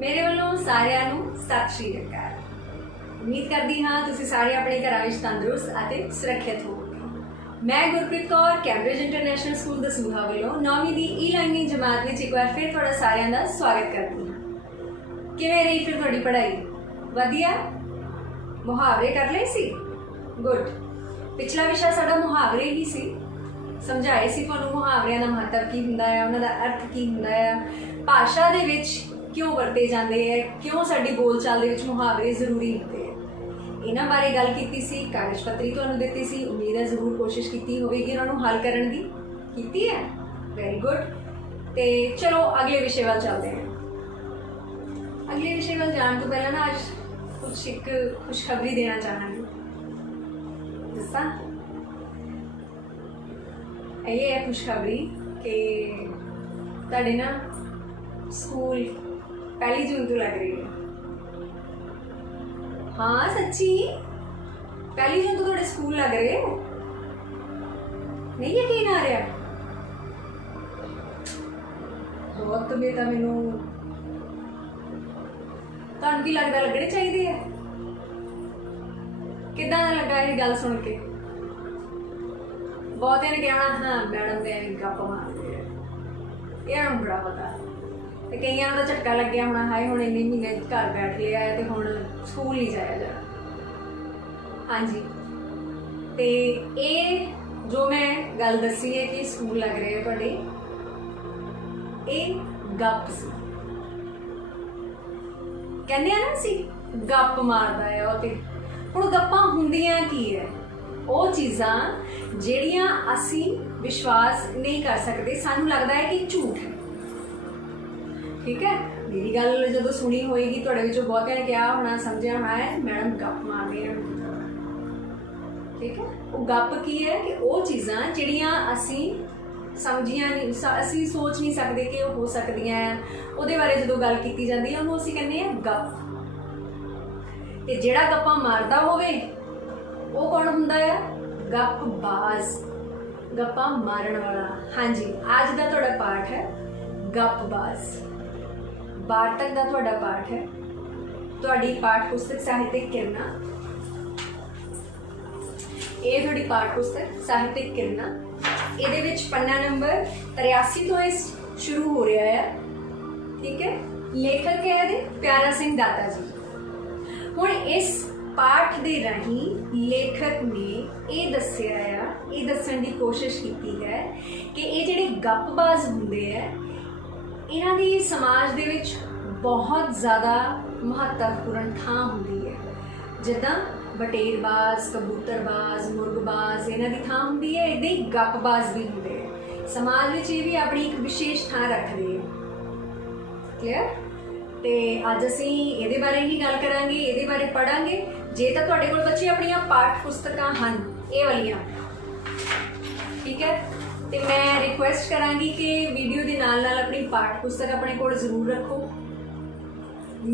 मेरे वालों सारिਆਂ ਨੂੰ सत श्री अकाल। उम्मीद करती हाँ तुसीं सारे अपने घरां विच तंदुरुस्त अते सुरक्षित होवोगे। मैं Gurpreet Kaur Cambridge international school Dasuya वालों 9वीं दी ई-लर्निंग जमात में एक बार फिर तुहाडा सारिਆਂ ਦਾ स्वागत करती हाँ। किवें रही फिर तुहाडी पढ़ाई? वधिया? मुहावरे कर लए सी? गुड। पिछला विषय साडा मुहावरे ही सी। समझाए सी तुहानूं मुहावरिਆਂ ਦਾ महत्व की हुंदा है, उन्हां दा अर्थ की हुंदा है, भाषा दे विच क्यों वरते जाते हैं, क्यों साडी बोलचाल दे विच मुहावरे जरूरी होंदे हैं। इन्हां बारे गल कीती सी, कागज पत्री तुहानूं दित्ती सी। उम्मीद है जरूर कोशिश कीती होवेगी उन्हां नूं हल करन दी। कीती है? Very good. ते चलो अगले विषय वाल चलते हैं। अगले विषय वाल जाण तो पहला ना अज कुछ एक खुशखबरी देना चाहांगी। दस्सां? ये है खुशखबरी कि तुहाडे ना स्कूल 1 जून तो लग रही है। हाँ सच्ची 1 जून तो थोड़े स्कूल लग रहे हो? नहीं यकीन आ रहा? बहुत तो बेटा मैनू तुहानूं की लगता लगने चाहिए है? किदां दा लगा ये गल सुन के? बहुते ने कहना हाँ मैडम ने गप मारते हैं, इन्हां नूं बड़ा पता। तो कई का झटका लग गया होना, हाए हुण इन्ने महीने घर बैठ लिया है तो हुण स्कूल नहीं जाया जाना। हाँ जी, तो ये जो मैं गल दसी है कि स्कूल लग रहे हैं तुहाडे, ये गप सी। कहंदे आ ना सी गप मारदा है वो। ते हुण गप्पां हुंदियां की है? वो चीज़ां जिहड़ियां असीं विश्वास नहीं कर सकते, सानूं लगदा है कि झूठ है। ठीक है, मेरी गल जो सुनी होएगी तुहाडे विचों बहुतिਆਂ ने क्या होना, समझिया होना है मैडम गप मारदे हैं। ठीक है, वो गप की है कि वो चीज़ां जिहड़ियां असीं समझिया नहीं, असीं सोच नहीं सकते कि वो हो सकदियां हैं, उहदे बारे जो गल कीती जाती है उहनूं असीं कहंदे आ गप। ते जिहड़ा गप्पां मारदा होवे वो कौन हुंदा है? गपबाज, गप्पां मारन वाला। हाँ जी, अज दा तुहाडा पाठ है गपबाज। वार्तक का तुहाडा पाठ है, तुहाडी पाठ पुस्तक साहित्यिक किरना। ये तुहाडी पाठ पुस्तक साहित्यिक किरना, इहदे विच पन्ना नंबर 83 तो इस शुरू हो रहा है। ठीक है, लेखक है दे प्यारा सिंह दाता जी। हुण इस पाठ दे राहीं लेखक ने ये दस्सिया है, ये दस्सण दी कोशिश की है कि ये जिहड़े गपबाज हुंदे है इन्हां दी समाज दे विच बहुत ज़्यादा महत्वपूर्ण थां हुंदी है। जिद्दां बटेरबाज, कबूतरबाज, मुर्गबाज इन्हां दी थां हुंदी है, इदां ही गपबाज भी हुंदे है। समाज विच ये भी अपनी एक विशेष थां रखदे हैं। क्लियर? ते अज असीं इहदे बारे ही गल करांगे, इहदे बारे पढ़ांगे। जे तां तुहाडे कोल बच्चे अपणियां पाठ पुस्तकां हन ये वालियां, ठीक है, तो मैं रिक्वेस्ट करांगी कि वीडियो के नाल नाल अपनी पाठ पुस्तक अपने कोल जरूर रखो।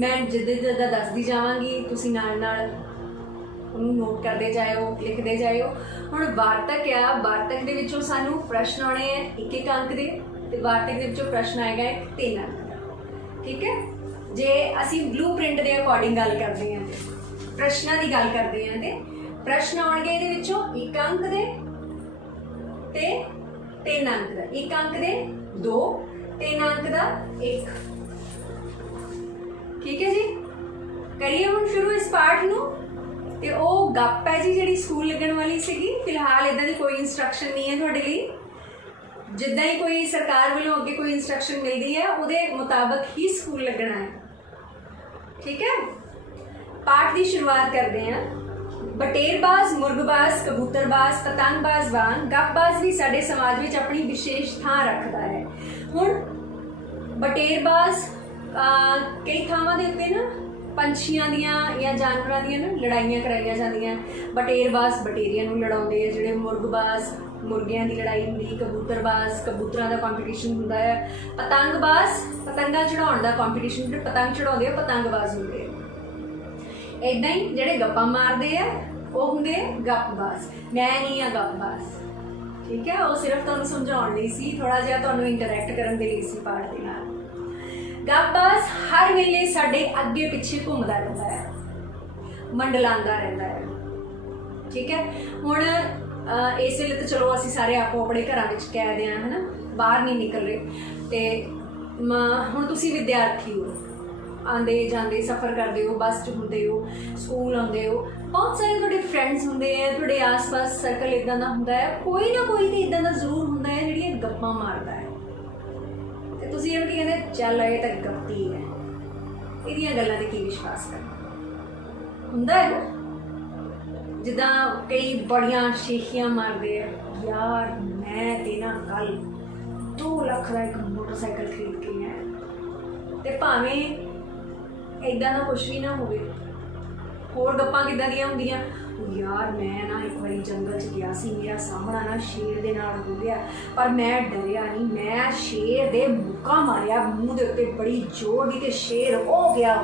मैं जिद्दां जिद्दां दसदी जावांगी तुसीं नाल नाल उहनूं नोट करते जाओ, लिखते जाओ। हुण वार्तक आ, वार्तक दे विचों सानूं प्रश्न आने हैं 1-1 अंक दे, ते वार्तक दे विचों प्रश्न आएगा 3 अंक का। ठीक है, जे असीं ब्लू प्रिंट के अकॉर्डिंग गल करते हैं, प्रश्नों की गल करते हैं, तो प्रश्न आउणगे इहदे विचों 1 अंक दे ते 3 अंक का। 1 अंक दे 2, 3 अंक का 1। ठीक है जी, करिए हुण शुरू इस पाठ नूं। ते ओ गप है जी जिहड़ी स्कूल लगन वाली सीगी। फिलहाल इदां दी कोई इंस्ट्रक्शन नहीं है तुहाडे लई। जिद्दां ही कोई सरकार वालों अगे कोई इंस्ट्रक्शन मिलती है उहदे मुताबक ही स्कूल लगना है। ठीक है, पाठ की शुरुआत करते हैं। बटेरबाज, मुर्गबाज, कबूतरबाज, पतंगबाज वांग गपबाज भी साडे समाज में अपनी विशेष थां रखता है। हुण बटेरबाज कई थावां दे उत्ते ना पंछियां दियां या जानवरां दियां ना लड़ाइयां कराइयां जांदियां। बटेरबाज बटेरियां नूं लड़ाउंदे आ, जिहड़े मुर्गबाज मुर्गियां की लड़ाई हुंदी, कबूतरबाज कबूतरां दा कंपीटीशन हुंदा है, पतंगबाज पतंगां चढ़ाउण दा कंपीटीशन, जिहड़े पतंग चढ़ाउंदे आ पतंगबाज हुंदे आ। इदां ही जिहड़े गप्पां मारदे आ वो हुंदे गपबाज। मैं नहीं हाँ गपबाज। ठीक है, वो सिर्फ तुहानूं समझाउण लई सी, थोड़ा जिहा तुहानूं इंटरैक्ट करन दे लई सी पाठ दे नाल। ਗੱਪਬਾਜ਼ हर वेले साडे अगे पिछे घूमदा रहिंदा है, मंडलांदा रहिंदा है। ठीक है, हुण इस वेले तो चलो असीं सारे आपो अपने घरां विच कैद आ, है ना, बाहर नहीं निकल रहे। तो हुण तुसीं विद्यार्थी हो, आंदे जांदे सफ़र करते हो, बस च हुंदे हो, स्कूल आउंदे हो, बहुत सारे तुहाडे फ्रेंड्स हुंदे हैं, तुहाडे आस पास सर्कल इदां दा हुंदा है, कोई ना कोई तो इदां दा जरूर हुंदा है जिहड़ियां गप्पां मारदा है। ते तुसीं इहनूं की कहंदे, चल ये तां गप्पी है, इहदियां गल्लां ते की विश्वास करना हुंदा है ना। जिद्दां कई बड़ियां शेखियां मारदे आ, यार मैं ते ना कल 2 लाख का एक मोटरसाइकिल खरीद के आया, ते भावें इदां दा कुछ भी ना होवे। होर गप्पां किद्दां दियां हुंदियां, यार मैं ना एक बारी जंगल च गया सी, मेरा सामना ना शेर दे नाल हो गया, पर मैं डरिया नहीं, मैं शेर दे मुक्का मारिया मूँह दे उत्ते बड़ी जोर दी, ते शेर हो गया।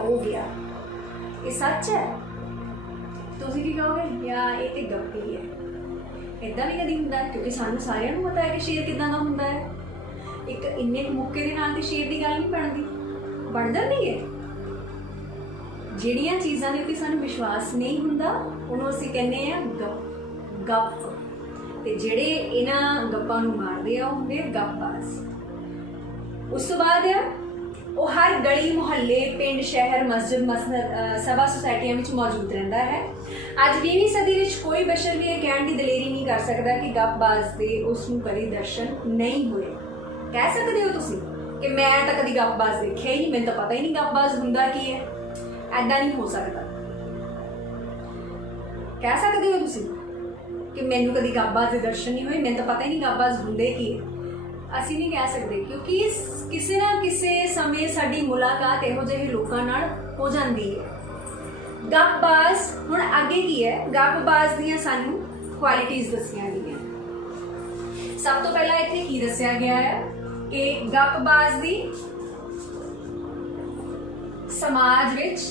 ये सच है। तुसीं की कहोगे, यार ये तो गप्पी है। इदां भी कदी हुंदा, क्योंकि सानूं सारिआं नूं पता है कि शेर किदां दा हुंदा है। एक इन्ने मुक्के दे नाल ते शेर दी गल नहीं बनदी, बन जांदी है। ਜਿਹੜੀਆਂ ਚੀਜ਼ਾਂ ਦੇ ਉੱਤੇ ਸਾਨੂੰ ਵਿਸ਼ਵਾਸ ਨਹੀਂ ਹੁੰਦਾ ਉਹਨੂੰ ਅਸੀਂ ਕਹਿੰਦੇ ਆ ਗੱਪ, ਤੇ ਜਿਹੜੇ ਇਹਨਾਂ ਗੱਪਾਂ ਨੂੰ ਮਾਰਦੇ ਆ ਉਹ ਹੁੰਦੇ ਗੱਪਬਾਜ਼। ਉਸ ਤੋਂ ਬਾਅਦ ਉਹ ਹਰ ਗਲੀ ਮੁਹੱਲੇ, ਪਿੰਡ, ਸ਼ਹਿਰ, ਮਸਜਿਦ, ਮਸਨਦ, ਸਭਾ, ਸੁਸਾਇਟੀਆਂ ਵਿੱਚ ਮੌਜੂਦ ਰਹਿੰਦਾ ਹੈ। ਅੱਜ 20ਵੀਂ ਸਦੀ ਵਿੱਚ ਕੋਈ ਬਸ਼ਰ ਵੀ ਇਹ ਕਹਿਣ ਦੀ ਦਲੇਰੀ ਨਹੀਂ ਕਰ ਸਕਦਾ ਕਿ ਗੱਪਬਾਜ਼ ਦੇ ਉਸ ਨੂੰ ਕਦੀ ਦਰਸ਼ਨ ਨਹੀਂ ਹੋਏ। ਕਹਿ ਸਕਦੇ ਹੋ ਤੁਸੀਂ ਕਿ ਮੈਂ ਤਾਂ ਕਦੀ ਗੱਪਬਾਜ਼ ਦੇਖਿਆ ਹੀ ਨਹੀਂ, ਮੈਨੂੰ ਤਾਂ ਪਤਾ ਹੀ ਨਹੀਂ ਗੱਪਬਾਜ਼ ਹੁੰਦਾ ਕੀ ਹੈ। ऐदा नहीं हो सकता। कह सकते हो तुसीं कि मैनू कभी गप्पबाज़ के दर्शन नहीं हुए, मैनूं तो पता ही नहीं गप्पबाज़ हुंदे की है। असीं नहीं कह सकते, क्योंकि किसी ना किसी समय साडी मुलाकात इहो जिहे लोकां नाल हो जाती है। गप्पबाज़ हुण अगे की है, गप्पबाज़ दीयां सानूं क्वालिटीज़ दस्सियां गईयां। सब तो पहला इत्थे की दस्सिया गया है कि गप्पबाज़ दी समाज विच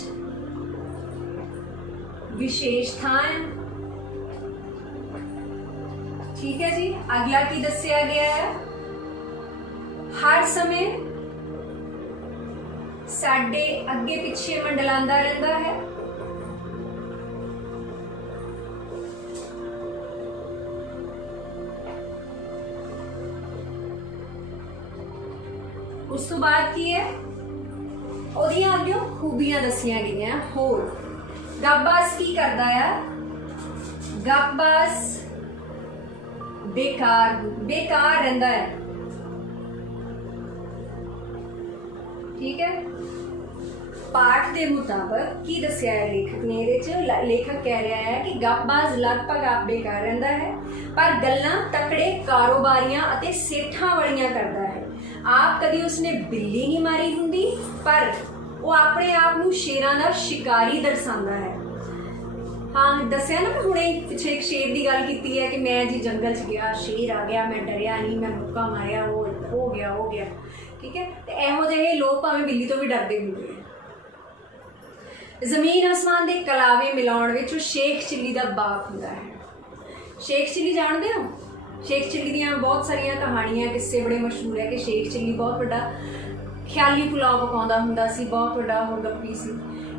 विशेषताएं। ठीक है जी, अगला की दस्सिया गया है, हर समय साडे अगे पिछे मंडलांदा रहिंदा है। उस तो बाद की है, ਉਹਦੀਆਂ ਅੱਗੇ खूबियां दसिया गई। होर गप्पबाज़ की करता है, गप्पबाज़ बेकार रहिंदा है। ठीक है, पाठ के मुताबिक की दसिया है लेखक ने, लेखक कह रहा है कि गप्पबाज़ लगभग आप बेकार रहिंदा है, पर गल्लां तकड़े कारोबारियां अते सेठां वालियां करता है। आप कभी उसने बिल्ली नहीं मारी हुंदी, पर वो अपने आप नूं शेरां दा शिकारी दर्शांदा है। हाँ दसिया ना हुणे पिछे एक शेर की गल की है कि मैं जी जंगल च गया, शेर आ गया, मैं डरिया नहीं, मैं मुक्का मारिया, वो हो गया। ठीक है, तो इहो जिहे लोग भावें बिल्ली तो भी डरदे हुंदे आ। जमीन आसमान के कलावे मिलाउण विच शेख चिल्ली का बाप हुंदा है। शेख चिल्ली जानते हो? शेख चिल्ली दियां बहुत सारिया कहानियां, किस्से बड़े मशहूर है कि शेख चिल्ली बहुत बड़ा ख्याली पुलाव पकाउंदा हुंदा सी, बहुत बड़ा वो गप्पी सी।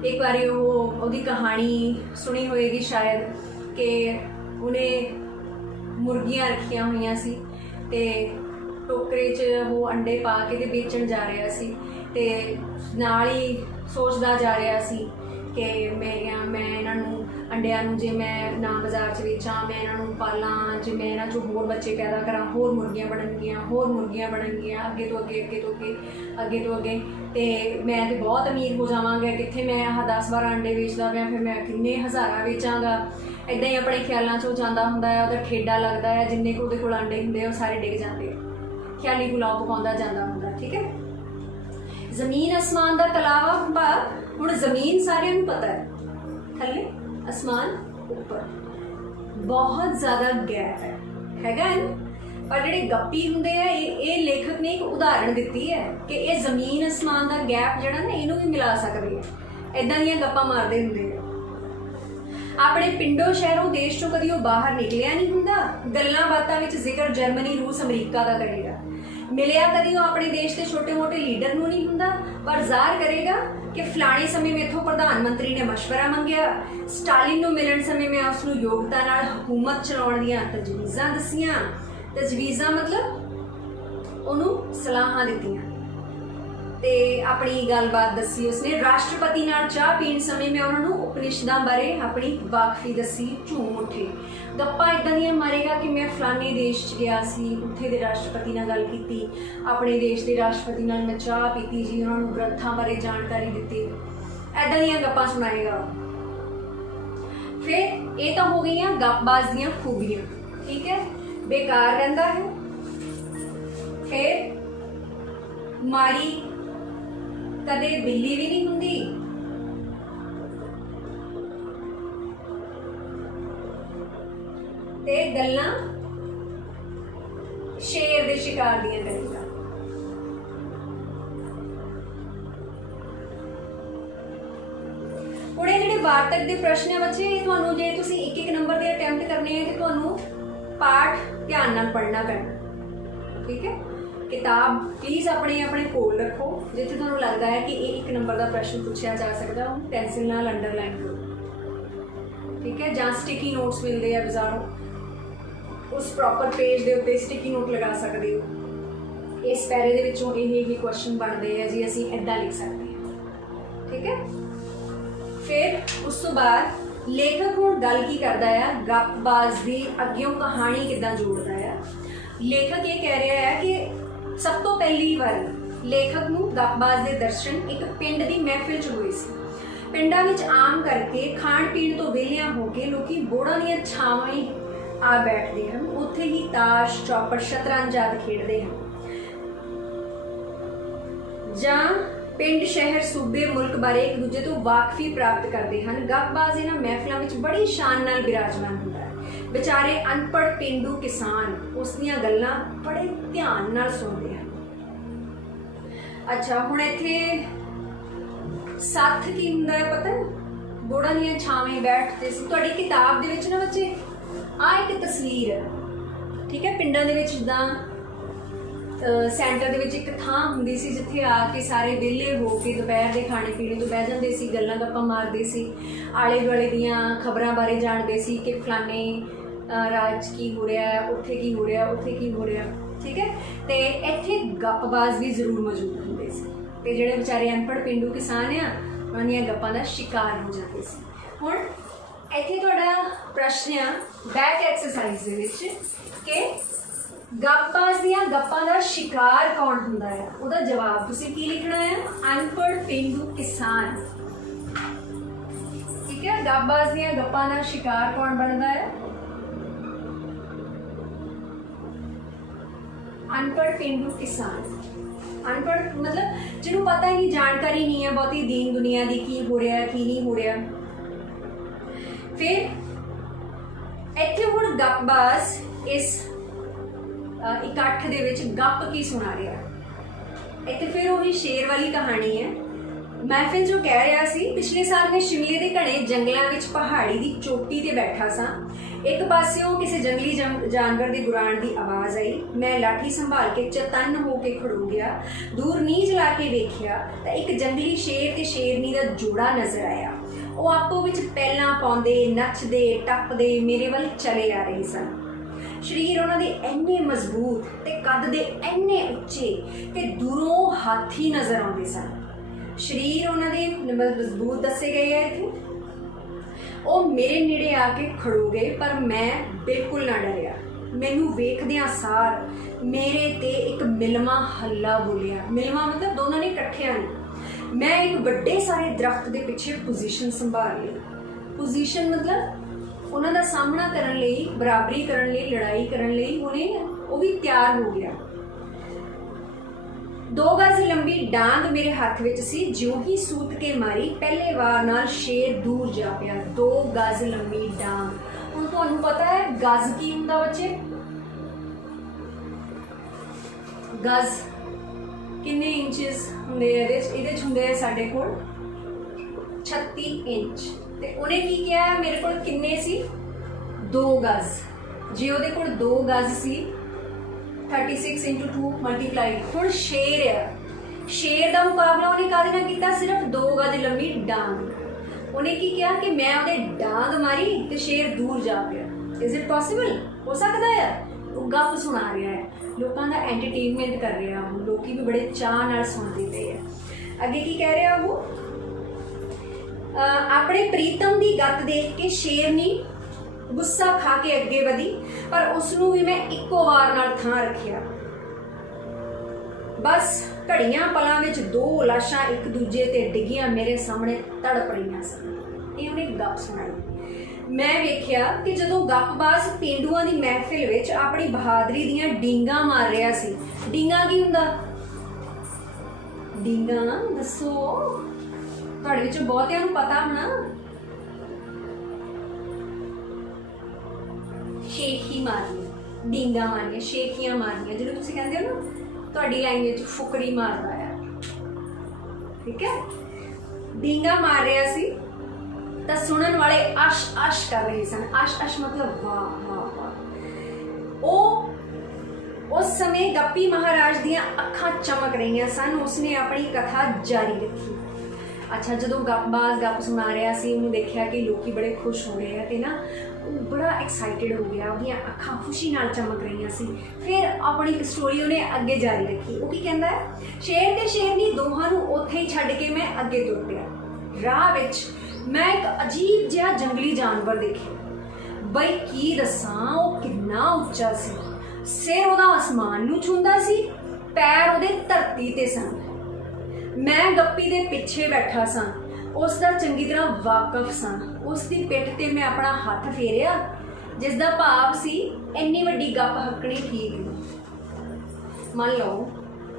एक बार वो कहानी सुनी होएगी शायद कि उन्हें मुर्गियां रखिया हुई सी, ते टोकरे च वो अंडे पा के ते बेचण जा रहा सी, ते नाल ही सोचदा जा रहा सी कि मैं इन्हां अंडियां नूं जे मैं ना बाजार च वेचां, मैं इन्हां नूं पालां, जे मैं इन्हां चों होर बच्चे पैदा करां, होर मुर्गियां बननगियां, अगे तो अगे ते मैं तो बहुत अमीर हो जावांगा। कित्थे मैं 10-12 अंडे वेचदा पिया, फिर मैं किन्ने हज़ारां वेचांगा। इदां ही अपने ख्यालों चो जांदा हुंदा है, उहदा ठेडा लगदा है, जिन्ने को उहदे कोल अंडे हुंदे वो सारे डिग जांदे, ख्याली पुलाव पकाउंदा जांदा हुंदा। ठीक है, जमीन आसमान का कलावा हुंदा। हुण जमीन सारिआं नूं पता है, थल्ले आसमान ऊपर, बहुत ज़्यादा गैप हैगा है ना। पर जिहड़े गप्पी हुंदे आ, ये लेखक ने एक उदाहरण दित्ती है कि ये जमीन आसमान का गैप जिहड़ा ना इहनूं भी मिला सकदे आ। इदां दीयां गप्पां मारदे हुंदे आ। अपने पिंडों शहरों देश चों कदी वो बाहर निकलिया नहीं हुंदा, गल्लां बातां विच जिक्र जर्मनी, रूस, अमरीका का करेगा। मिलिया कदी वो अपने देश के छोटे मोटे लीडर नूं नहीं हुंदा, पर ज़ाहिर करेगा कि फलाने समय मेथों प्रधानमंत्री ने मशवरा मंगिया, स्टालिन नूं मिलण समय मैं उसनूं योग्यता नाल हुकूमत चलाउण दीआं तजवीज़ां दस्सियां। तजवीज़ां मतलब उहनूं सलाहां दित्तियां ते अपनी गलबात दसी। उसने राष्ट्रपति नाल चाह पीण समय मैं उन्होंने उपनिषदां बारे अपनी वाकफी दसी। झूम उठे गप्पां इदां दियां मारेगा कि मैं फलाने देश च गया सी, उत्थे दे राष्ट्रपति नाल गल कीती, अपने देश के राष्ट्रपति नाल मैं चाह पीती जी, उन्होंने ग्रंथां बारे जानकारी दित्ती, इदां दियां गप्पां सुनाएगा। फिर ये तो हो गई गपबाज दियां खूबियां, ठीक है, बेकार रहिंदा है। फिर माड़ी कदे बिल्ली भी नहीं हुंदी, ते गल्लां शेर दे शिकार दियां करेगा। हुण ये जिहड़े वार्तक दे प्रश्न है बच्चे, ये तुहानूं जे तुसीं एक एक नंबर दे अटैम्प्ट करने हैं कि तुहानूं पाठ ध्यान नाल पढ़ना पैना, ठीक है। किताब प्लीज़ अपने अपने कोल रखो, जिथे तुहानूं लगदा है कि एक नंबर का प्रश्न पूछा जा सकता, उन्हें पेंसिल नाल अंडरलाइन करो, ठीक है। जां स्टिकी नोट्स मिलते हैं बाजारों, उस प्रॉपर पेज के उत्ते स्टिकी नोट लगा सकते हो। इस पैरे दे विचों ये क्वेश्चन बनते हैं जी, असीं इदां लिख सकते हैं, ठीक है। फिर उस तो बाद लेखक हुण गल की करदा है, गपबाज की अग्यों कहानी किदां जोड़दा है। लेखक ये कह रहा है कि सब तो पहली बार लेखक नूं गपबाज के दर्शन एक पिंड की महफिल च हुए सी। पिंडां विच आम करके खाण पीण तो वेलियां हो के लोग बोड़ां दीआं छावां आ बैठते हैं, उत्थे ही ताश चौपड़ शतरंज आदि खेडते हैं, जां पिंड शहर सूबे मुल्क बारे एक दूजे तो वाकफी प्राप्त करते हैं। गपबाज इन्हां महफिलों में बड़ी शान नाल विराजमान होंदा है। बेचारे अनपढ़ पेंडू किसान उस दियां गल्लां बड़े ध्यान नाल सुनते हैं। अच्छा हुण इत्थे सत्थ की हुंदा है पता, बोड़ां दीआं छावें बैठते सी। तुहाडी किताब दे विच ना बच्चे आ एक तस्वीर है, ठीक है। पिंडां दे विच जिद्दां सेंटर दे विच एक थां हुंदी सी जिथे आके सारे विहले हो के दोपहर के खाने पीने तो बह जांदे सी, गल्लां गप्पां मारदे सी, आले दुआले दीआं खबरां बारे जाणदे सी कि फलाने राज की हो रहा है, उत्थे की हो रहा, उत्थे की हो रहा, ठीक है। तो इत्थे गपबाज भी जरूर मौजूद होंदे सी ते जिहड़े बेचारे अनपढ़ पेंडू किसान आ उन्हां दीआं गप्पां दा शिकार हो जाते सी। हुण इत्थे तुहाडा प्रश्न आ बैक एक्सरसाइज दे विच कि गपबाज दियां गप्पां दा शिकार कौन हुंदा है, उहदा जवाब तुसीं की लिखना है, अनपढ़ पेंडू किसान, ठीक है। गपबाज दियां गप्पां दा शिकार कौन बनदा है, अनपढ़ पेंडू किसान। अनपढ़ मतलब जिन्होंने पता ही नहीं, जानकारी नहीं है बहुती दीन दुनिया की की हो रहा की नहीं हो रहा। फिर इत्थे हुण गपबाज इस इकट्ठ दे विच गप की सुना रहा। इत्थे फिर वही शेर वाली कहानी है। महफिल जो कह रहा सी, पिछले साल मैं शिमले के घने जंगलों में पहाड़ी की चोटी ते बैठा सा। एक पासियों किसी जंगली जानवर के गुराण की आवाज़ आई। मैं लाठी संभाल के चतन्न होके खड़ो गया। दूर नीच ला के वेख्या तो एक जंगली शेर ते शेरनी का जोड़ा नजर आया। वो आपो विच पैलां पाउंदे, नचदे टपदे मेरे वल चले आ रहे सन। शरीर उन्होंने इन्ने मजबूत ते कद दे इन्ने उच्चे ते दूरों हाथी नजर आते सन। शरीर उन्होंने मजबूत दसे गए है इत्थे। वो मेरे नेड़े आके खड़ो गए पर मैं बिल्कुल ना डरिया। मैनू वेखदियां सार मेरे ते एक मिलमा हल्ला बोलिया। मिलमा मतलब दोनों ने इकट्ठिया ने। मैं एक बड़े सारे दरख्त के पिछे पोजीशन संभाल ली। पोजीशन मतलब उन्होंने सामना करने लई, बराबरी करने लई, लड़ाई करने लई उन्हें वो भी तैयार हो गया। 2 गज लंबी डांग मेरे हाथ विच सी। ज्यों ही सूत के मारी पहले वार नाल शेर दूर जा पिया। 2 गज लंबी डांग। हुण तुहानूं पता है गज की हुंदा बच्चे? गज किन्ने इंचेस हुंदे इहदे च हुंदे साडे कोल 36 इंच। ते उन्हें की किया मेरे कोल किन्ने सी? 2 गज। जे उहदे कोल 2 गज सी 36 into 2 मल्टीप्लाई। हुण शेर आ, शेर का मुकाबला उन्हें काहदे नाल कीता? सिर्फ 2 गज लंबी डांग। उन्हें की किया कि मैं उहदे डांग मारी ते शेर दूर जा गया। Is it possible? हो सकता है? वो गप सुना रहा है, लोगों का एंटरटेनमेंट कर रहा है, लोग भी बड़े चाह नाल सुनते पे है। अगे की कह रहा वो, अपने प्रीतम की गत देख के शेरनी गुस्सा खा के अगे वधी, पर उसनू भी मैं इको वार नाल थां रखिया। बस घड़ियां पलां विच 2 लाशां एक दूजे ते डिगियां मेरे सामने तड़प रही सन। ये उन्हें गप सुनाई। मैं वेख्या कि जदों गपबाज पेंडुआं दी महफिल विच अपनी बहादरी दीयां डींगां मार रहा सी। डींगा की हुंदा? डींगा दसो, तुहाडे विचों बहुतिआं नूं पता होना। शेखी मारनी, डींगा मारनियां, शेखियां मारनियां, जिहनूं तुसीं कहंदे हो ना तुहाडी लैंग्वेज फुकड़ी मारदा है, ठीक है। डींगा मार रहा सी तो सुनन वाले अश अश कर रहे सन। अश अश मतलब वाह वाह वाह। ओ उस समय गप्पी महाराज दियां अखां चमक रही सन। उसने अपनी कथा जारी रखी। अच्छा, जदों गपबाज गप सुना रहा सी, उन्हें देखा कि लोग बड़े खुश हो रहे हैं, ना बड़ा एक्साइटेड हो गया, उहदियां अखां खुशी नाल चमक रही सी। फिर अपनी स्टोरी उन्हें अगे जारी रखी। वो की कहंदा है, शेर ते शेरनी दोहां नूं उत्थे ही छड्ड के मैं अगे तुर पिया। राह विच मैं एक अजीब जिहा जंगली जानवर देखिया। बई की दसां, वो किन्ना उच्चा सी। सिर उहदा आसमान नूं छूंदा सी, पैर उहदे धरती ते सन। मैं गप्पी दे पिछे बैठा सां, उसका चंगी तरह वाकफ सां। उसकी पिठ ते मैं अपना हथ फेरिया, जिसका भाव सी इन्नी वड्डी गप हकनी ठीक नहीं। मान लो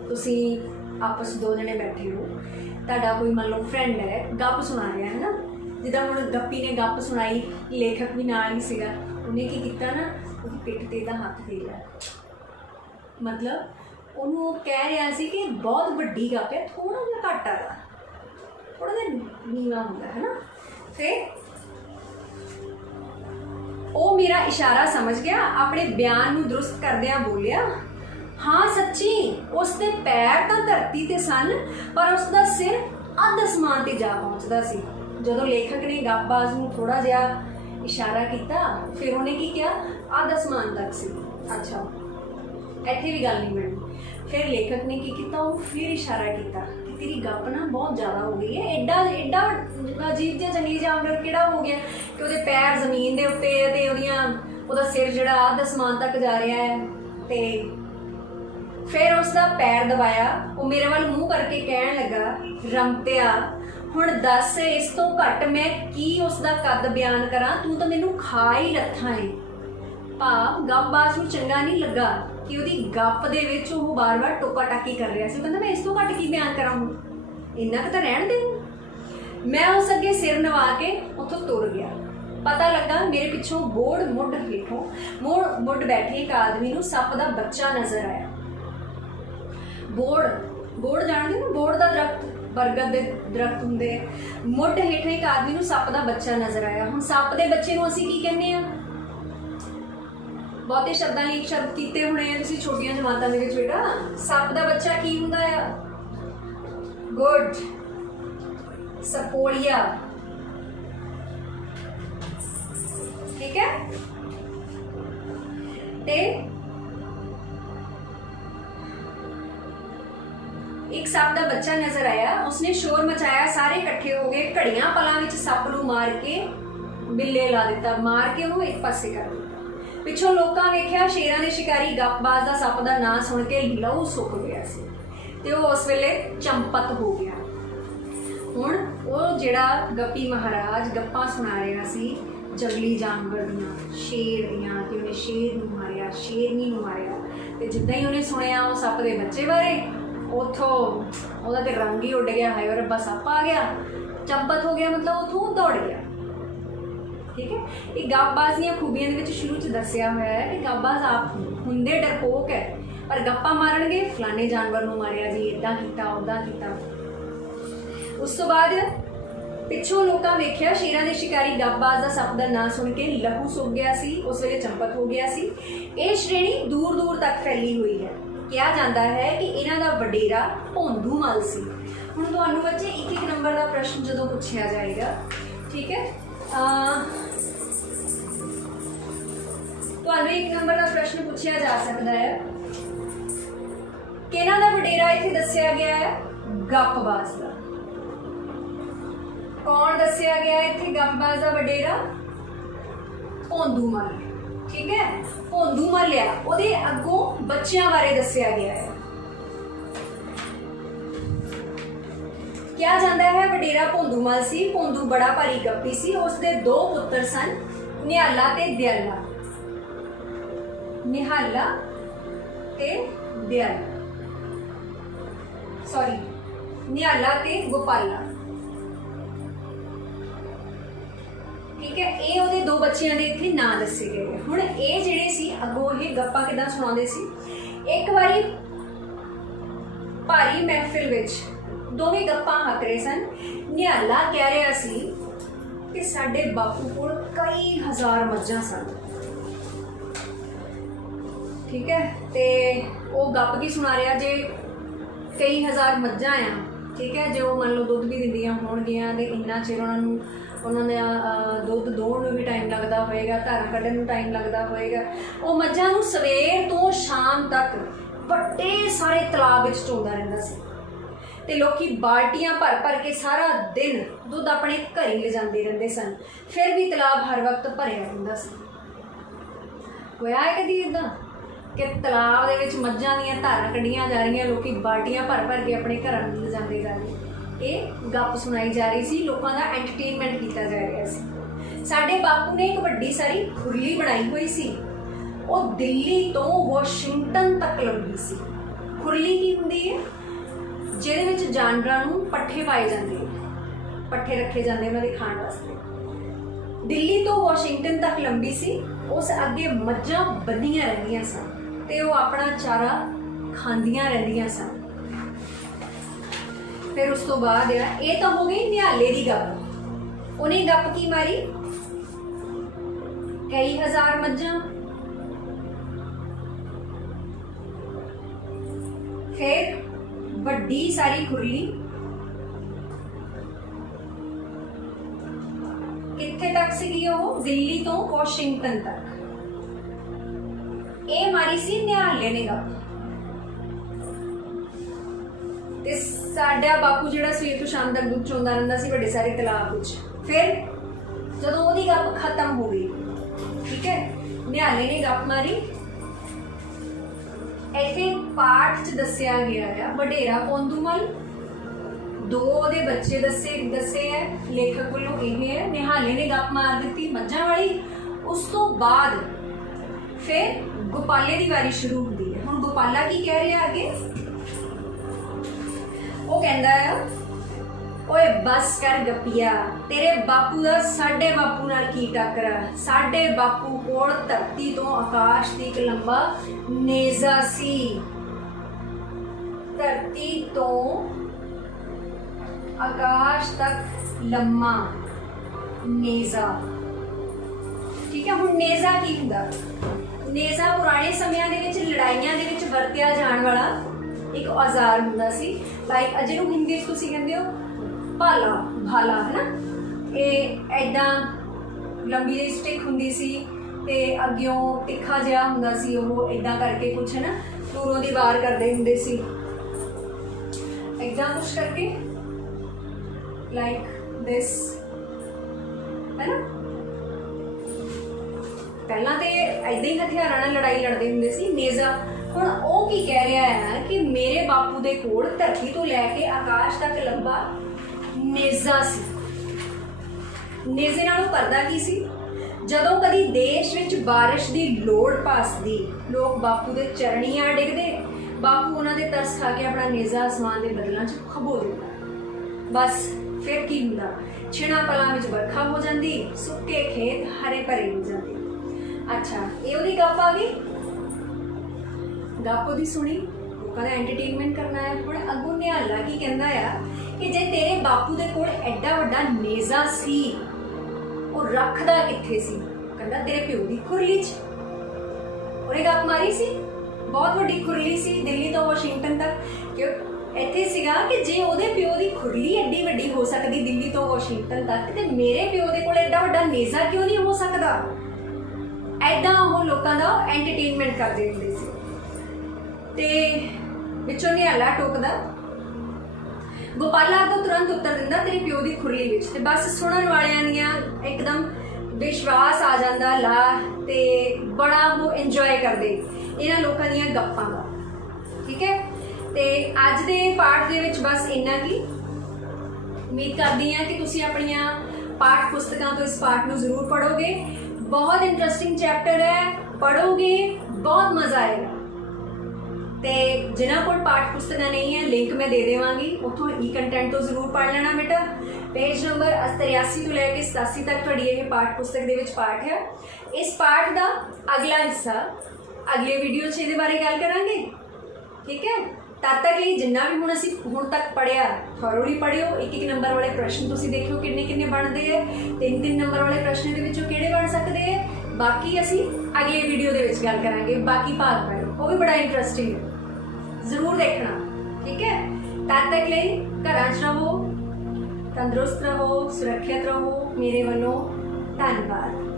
तुसी आपस 2 जने बैठे हो, तुहाडा कोई मान लो फ्रेंड है, गप सुना रहा है ना, जिदा हुण गप्पी ने गप सुनाई, लेखक भी नाल ही सीगा, उन्हें की कीता ना, उसकी पिठ ते दा हथ फेरिया। मतलब उन्होंने कह रहा सी कि बहुत वड्डी गप है, थोड़ा जिहा घट आगा, थोड़ा जिहा नीवा हुंदा है ना। फिर वो मेरा इशारा समझ गया, अपने बयान नूं दुरुस्त करदियां बोलिया, हाँ सच्ची उसके पैर तो धरती ते सन, पर उसका सिर अध आसमान ते जा पहुँचता सी। जदों लेखक ने गपबाज नूं थोड़ा जिहा इशारा किया, फिर उन्हें की किया, अध आसमान तक सी। अच्छा, इत्थे भी गल नहीं बनी। फिर लेखक ने की किया, वो फिर इशारा किया कि तेरी गप ना बहुत ज़्यादा हो गई है, एडा एडा अजीब जिहा जंगली जानवर किहड़ा हो गया कि उसके पैर जमीन के उत्ते ते उहदा सिर जिहड़ा अध आसमान तक जा रहा है। तो फिर उसका पैर दबाया, वो मेरे वाल मूँह करके कहन लगा, रमतिया हुण दस इस तो घट मैं की उसका कद बयान करा, तू तो मैनू खा ही रखा है। भाव गपबाज नूं चंगा नहीं लगा कि उहदी गप दे विच वो बार बार टोका टाकी कर रहा सी। कहंदा मैं इस तो घट की बयान करा, हुण इन्ना क तां रहण दे। मैं उस अगे सिर नवा के उत्थों तुर गया। पता लगा मेरे पिछों बोड़ मुड हेठों मुड बैठे एक आदमी नूं सप दा बच्चा नजर आया। बोड़ बोड़ जानते हो, बोड़ का दरख्त, बरगद के दरख्त होंगे। मुड हेठों एक आदमी नूं सप दा बच्चा नजर आया। हुण सप दे बच्चे नूं असीं की कहने आ? बहुते शब्दां लई शब्द कीते होने तुसीं छोटियां जमातां दे विच बेटा। सप दा बच्चा की हुंदा है? गुड, सपोलिया, ठीक है। ते एक सप का बच्चा नजर आया, उसने शोर मचाया, सारे इकट्ठे हो गए, घड़ियां पलां विच सप नूं मार के बिल्ले ला दिता, मार के उन्होंने एक पासे कर दिता। पिछों लोकां वेख्या शेरां दे शिकारी गपबाज दा सप दा नां सुन के लहू सुक गया सी ते वो उस वेले चंपत हो गया। हुण वो जिहड़ा गप्पी महाराज गप्पां सुना रहा सी जंगली जानवर दियां, शेर दियां, ते उन्हें शेर नूं मारिया, शेरनी नूं मारिया, ते जिद्दां ही उन्हें सुनिया उस सप दे बच्चे बारे, उथों उहदा ते रंग ही उड़ गया। हाय रब्बा, सप आ गया, चंपत हो गया, मतलब उथों दौड़ गया। ठीक है, ये गपबाज दी खूबियां दे विच शुरू च दस्सिया होया है कि गपबाज आप हुंदे डरपोक है, पर गप्पा मारनगे फलाने जानवर नूं मारिया जी, इदां कीता उदां कीता। उस तो बाद ਪਿੱਛੋਂ ਲੋਕਾਂ ਵੇਖਿਆ ਸ਼ੇਰਾਂ ਦੇ ਸ਼ਿਕਾਰੀ ਗੱਬਬਾਜ਼ ਦਾ ਸੱਪ ਦਾ ਨਾਂ ਸੁਣ ਕੇ ਲਹੂ ਸੁੱਕ ਗਿਆ ਸੀ, ਉਸ ਵੇਲੇ ਚੰਪਤ ਹੋ ਗਿਆ ਸੀ। ਇਹ ਸ਼੍ਰੇਣੀ ਦੂਰ ਦੂਰ ਤੱਕ ਫੈਲੀ ਹੋਈ ਹੈ। ਕਿਹਾ ਜਾਂਦਾ ਹੈ ਕਿ ਇਹਨਾਂ ਦਾ ਵਡੇਰਾ ਭੌਂਦੂ ਮਲ ਸੀ। ਹੁਣ ਤੁਹਾਨੂੰ ਬੱਚੇ ਇੱਕ ਇੱਕ ਨੰਬਰ ਦਾ ਪ੍ਰਸ਼ਨ ਜਦੋਂ ਪੁੱਛਿਆ ਜਾਏਗਾ, ਠੀਕ ਹੈ, ਤੁਹਾਨੂੰ ਇੱਕ ਨੰਬਰ ਦਾ ਪ੍ਰਸ਼ਨ ਪੁੱਛਿਆ ਜਾ ਸਕਦਾ ਹੈ ਕਿ ਇਹਨਾਂ ਦਾ ਵਡੇਰਾ ਇੱਥੇ ਦੱਸਿਆ ਗਿਆ ਹੈ ਗੱਪਬਾਜ਼ ਦਾ। कौन दसिया गया इत्थे गप्पबाज दा वडेरा? भौंदू मल, ठीक है, भौंदू मल आ। उहदे अगों बच्चियां बारे दसिया गया है। क्या जांदा है वडेरा भौंदू मल सी। भौंदू बड़ा भारी गप्पी सी। उसदे दो पुत्र सन, निहाला ते दयाला। निहाला ते दयाला, सॉरी, निहाला ते गोपाला, ठीक है। ये उहदे दो बच्चियां दे इत्थे नां दसे गए। हुण ये जिहड़े सी अगों ये गप्पां किदां सुणाउंदे सी। एक वारी भारी महफिल विच दोवें गप्पां हक रहे सन। निहाला कह रहा सी कि साडे बापू कोल कई हज़ार मज्जां सन, ठीक है। ते वो गप की सुना रहा जे कई हज़ार मज्जां आ, ठीक है, जो मान लो दुध भी दिंदियां होणगियां ते इन्ना चिर उन्होंने दुध दोहण नूं भी टाइम लगता होएगा, धारां कड्ढण नूं टाइम लगता होएगा। वो मज्जां नूं सवेर तो शाम तक बड़े सारे तलाब विच चोंदा रहिंदा सी ते लोकी बाल्टियां भर भर के सारा दिन दुध अपने घर ही ले जाते रहंदे सन। फिर भी तलाब हर वक्त भरिया रहिंदा सी। होया है कदी इदां कि तलाब दे विच मज्जां दीयां धारां कड्ढियां जा रहीआं, लोकी बाल्टियां भर भर के अपने घरां नूं ले जांदे जा रहे। ये गप सुनाई जा रही सी, लोगों का एंटरटेनमेंट किया जा रहा सी। साडे बापू ने एक वड्डी सारी खुरली बनाई हुई सी। वो दिल्ली तो वाशिंगटन तक लंबी सी। खुरली की हुंदी है? जिहदे विच जानवरां नूं पट्ठे पाए जांदे, पट्ठे रखे जांदे उन्हां दे खाण वास्ते। दिल्ली तो वाशिंगटन तक लंबी सी। उस अगे मज्जां बन्नियां रहिंदियां सन ते वो अपना चारा खांदियां रहिंदियां सन। फिर उस तो बाद ये तो हो गई निहाले की गप। उन्हें गप की मारी कई हज़ार मज्जां। फिर वड्डी सारी खुरली कित्थे तक सीगी? वो दिल्ली तो वाशिंगटन तक। ये मारी सी निहाले ने गप। ते साडा बापू जिहड़ा सवेर तो शाम तक दुध चोंदा रहिंदा सी वड्डे सारे तलाब विच। फिर जदों ओहदी गप खत्म हो गई, ठीक है, निहाले ने गप मारी। इत्थे पाठ च दस्सिया गया है वडेरा भौंदू मल। दो ओहदे बच्चे दसे है लेखक वालों। यह है निहाले ने गप मार दी मज्जां वाली। उस तो बाद फिर गोपाले की वारी शुरू होती है। हुण गोपाला की कह रहा आगे? वो कहता है, ओए बस कर गपिया, तेरे बापू दा साडे बापू नाल की टक्कर। साडे बापू कोल धरती तो आकाश तक लंबा नेजा सी। धरती तो आकाश तक लंबा नेजा, ठीक है। हुण नेजा की हुंदा? नेजा पुराने समयां दे विच लड़ाइयां दे विच वरतिया जाण वाला एक औजार हुंदा सी। लाइक जिहनूं हिंदी च तुसीं कहंदे हो भाला, भाला है ना। ये ऐदां लंबी जी स्टिक हुंदी सी ते अग्गियों तिखा जिहा हुंदा सी। ओह ऐदां करके कुछ है ना दूरों दी वार करदे हुंदे सी, ऐदां कुछ करके लाइक दिस, है ना। पहला तो ऐदां ही हथियारां नाल लड़ाई लड़दे हुंदे सी। नेजा हुण ओह की कह रहा है कि मेरे बापू दे कोल धरती तो लैके आकाश तक लंबा नेजा सी। नेजे नालों करदा की सी? जदों कदी देश विच बारिश की लोड़ पासदी, लोग बापू दे चरणियां डिगदे, बापू उन्हां दे तरस खा के अपना नेजा आसमान के बदलों च खबो दिंदा। बस फिर की हुंदा? छिणा पलां विच बरखा हो जाती, सुक्के खेत हरे भरे हो जाते। अच्छा, ये उहदी गप आ गई। गप उहदी सुनी, लोगों का एंटरटेनमेंट करना है। हुण अगों निहाला की कहंदा आ कि जे तेरे बापू दे कोल एडा वड्डा नेज़ा सी ਉਹ ਰੱਖਦਾ ਕਿੱਥੇ ਸੀ? ਕਹਿੰਦਾ ਤੇਰੇ ਪਿਓ ਦੀ ਖੁਰਲੀ 'ਚ। ਉਹਨੇ ਗੱਪ ਮਾਰੀ ਸੀ, ਬਹੁਤ ਵੱਡੀ ਖੁਰਲੀ ਸੀ ਦਿੱਲੀ ਤੋਂ ਵਾਸ਼ਿੰਗਟਨ ਤੱਕ। ਕਿ ਇੱਥੇ ਸੀਗਾ ਕਿ ਜੇ ਉਹਦੇ ਪਿਓ ਦੀ ਖੁਰਲੀ ਐਡੀ ਵੱਡੀ ਹੋ ਸਕਦੀ ਦਿੱਲੀ ਤੋਂ ਵਾਸ਼ਿੰਗਟਨ ਤੱਕ, ਤੇ ਮੇਰੇ ਪਿਓ ਦੇ ਕੋਲ ਐਡਾ ਵੱਡਾ ਨੇਜ਼ਾ ਕਿਉਂ ਨਹੀਂ ਹੋ ਸਕਦਾ? ਐਦਾਂ ਉਹ ਲੋਕਾਂ ਦਾ ਐਂਟਰਟੇਨਮੈਂਟ ਕਰਦੇ ਹੁੰਦੇ ਸੀ। ਤੇ ਵਿੱਚੋਂ ਨਿਹਾਲਾ ਟੋਕਦਾ, ਗੋਪਾਲਾ ਤੋਂ ਤੁਰੰਤ ਉੱਤਰ ਦਿੰਦਾ ਤੇਰੇ ਪਿਓ ਦੀ ਖੁਰਲੀ ਵਿੱਚ। ਤੇ ਬਸ ਸੁਣਨ ਵਾਲਿਆਂ ਦੀਆਂ ਇੱਕਦਮ ਵਿਸ਼ਵਾਸ ਆ ਜਾਂਦਾ ਲਾ, ਤੇ ਬੜਾ ਉਹ ਇੰਜੋਏ ਕਰਦੇ ਇਹਨਾਂ ਲੋਕਾਂ ਦੀਆਂ ਗੱਪਾਂ ਦਾ। ਠੀਕ ਹੈ, ਤੇ ਅੱਜ ਦੇ ਪਾਠ ਦੇ ਵਿੱਚ ਬਸ ਇੰਨਾ ਕੀ। ਉਮੀਦ ਕਰਦੀ ਹਾਂ ਕਿ ਤੁਸੀਂ ਆਪਣੀਆਂ ਪਾਠ ਪੁਸਤਕਾਂ ਤੋਂ ਇਸ ਪਾਠ ਨੂੰ ਜ਼ਰੂਰ ਪੜ੍ਹੋਗੇ। ਬਹੁਤ ਇੰਟਰਸਟਿੰਗ ਚੈਪਟਰ ਹੈ, ਪੜ੍ਹੋਗੇ ਬਹੁਤ ਮਜ਼ਾ ਆਏਗਾ। ਤੇ ਜਿਨ੍ਹਾਂ ਕੋਲ ਪਾਠ ਪੁਸਤਕਾਂ ਨਹੀਂ ਹੈ, ਲਿੰਕ ਮੈਂ ਦੇ ਦੇਵਾਂਗੀ, ਉੱਥੋਂ ਈ ਕੰਟੈਂਟ ਤੋਂ ਜ਼ਰੂਰ ਪੜ੍ਹ ਲੈਣਾ ਬੇਟਾ। ਪੇਜ ਨੰਬਰ 83 ਤੋਂ ਲੈ ਕੇ 87 ਤੱਕ ਤੁਹਾਡੀ ਇਹ ਪਾਠ ਪੁਸਤਕ ਦੇ ਵਿੱਚ ਪਾਠ ਹੈ। ਇਸ ਪਾਠ ਦਾ ਅਗਲਾ ਹਿੱਸਾ ਅਗਲੇ ਵੀਡੀਓ 'ਚ ਇਹਦੇ ਬਾਰੇ ਗੱਲ ਕਰਾਂਗੇ। ਠੀਕ ਹੈ, ਤਦ ਤੱਕ ਲਈ ਜਿੰਨਾ ਵੀ ਹੁਣ ਤੱਕ ਪੜ੍ਹਿਆ ਥੋਰੋਲੀ ਪੜ੍ਹਿਓ। ਇੱਕ ਨੰਬਰ ਵਾਲੇ ਪ੍ਰਸ਼ਨ ਤੁਸੀਂ ਦੇਖਿਓ ਕਿੰਨੇ ਬਣਦੇ ਹੈ, 3 ਨੰਬਰ ਵਾਲੇ ਪ੍ਰਸ਼ਨ ਦੇ ਵਿੱਚੋਂ ਕਿਹੜੇ ਬਣ ਸਕਦੇ ਹੈ। ਬਾਕੀ ਅਸੀਂ ਅਗਲੇ ਵੀਡੀਓ ਦੇ ਵਿੱਚ ਗੱਲ ਕਰਾਂਗੇ। ਬਾਕੀ ਭਾਗ ਪੜ੍ਹੋ, ਉਹ ਵੀ ਬੜਾ ਇੰਟਰਸਟਿੰਗ ਹੈ, ਜ਼ਰੂਰ ਦੇਖਣਾ। ਠੀਕ ਹੈ, ਤਦ ਤੱਕ ਲਈ ਘਰਾਂ 'ਚ ਰਹੋ, ਤੰਦਰੁਸਤ ਰਹੋ, ਸੁਰੱਖਿਅਤ ਰਹੋ। ਮੇਰੇ ਵੱਲੋਂ ਧੰਨਵਾਦ।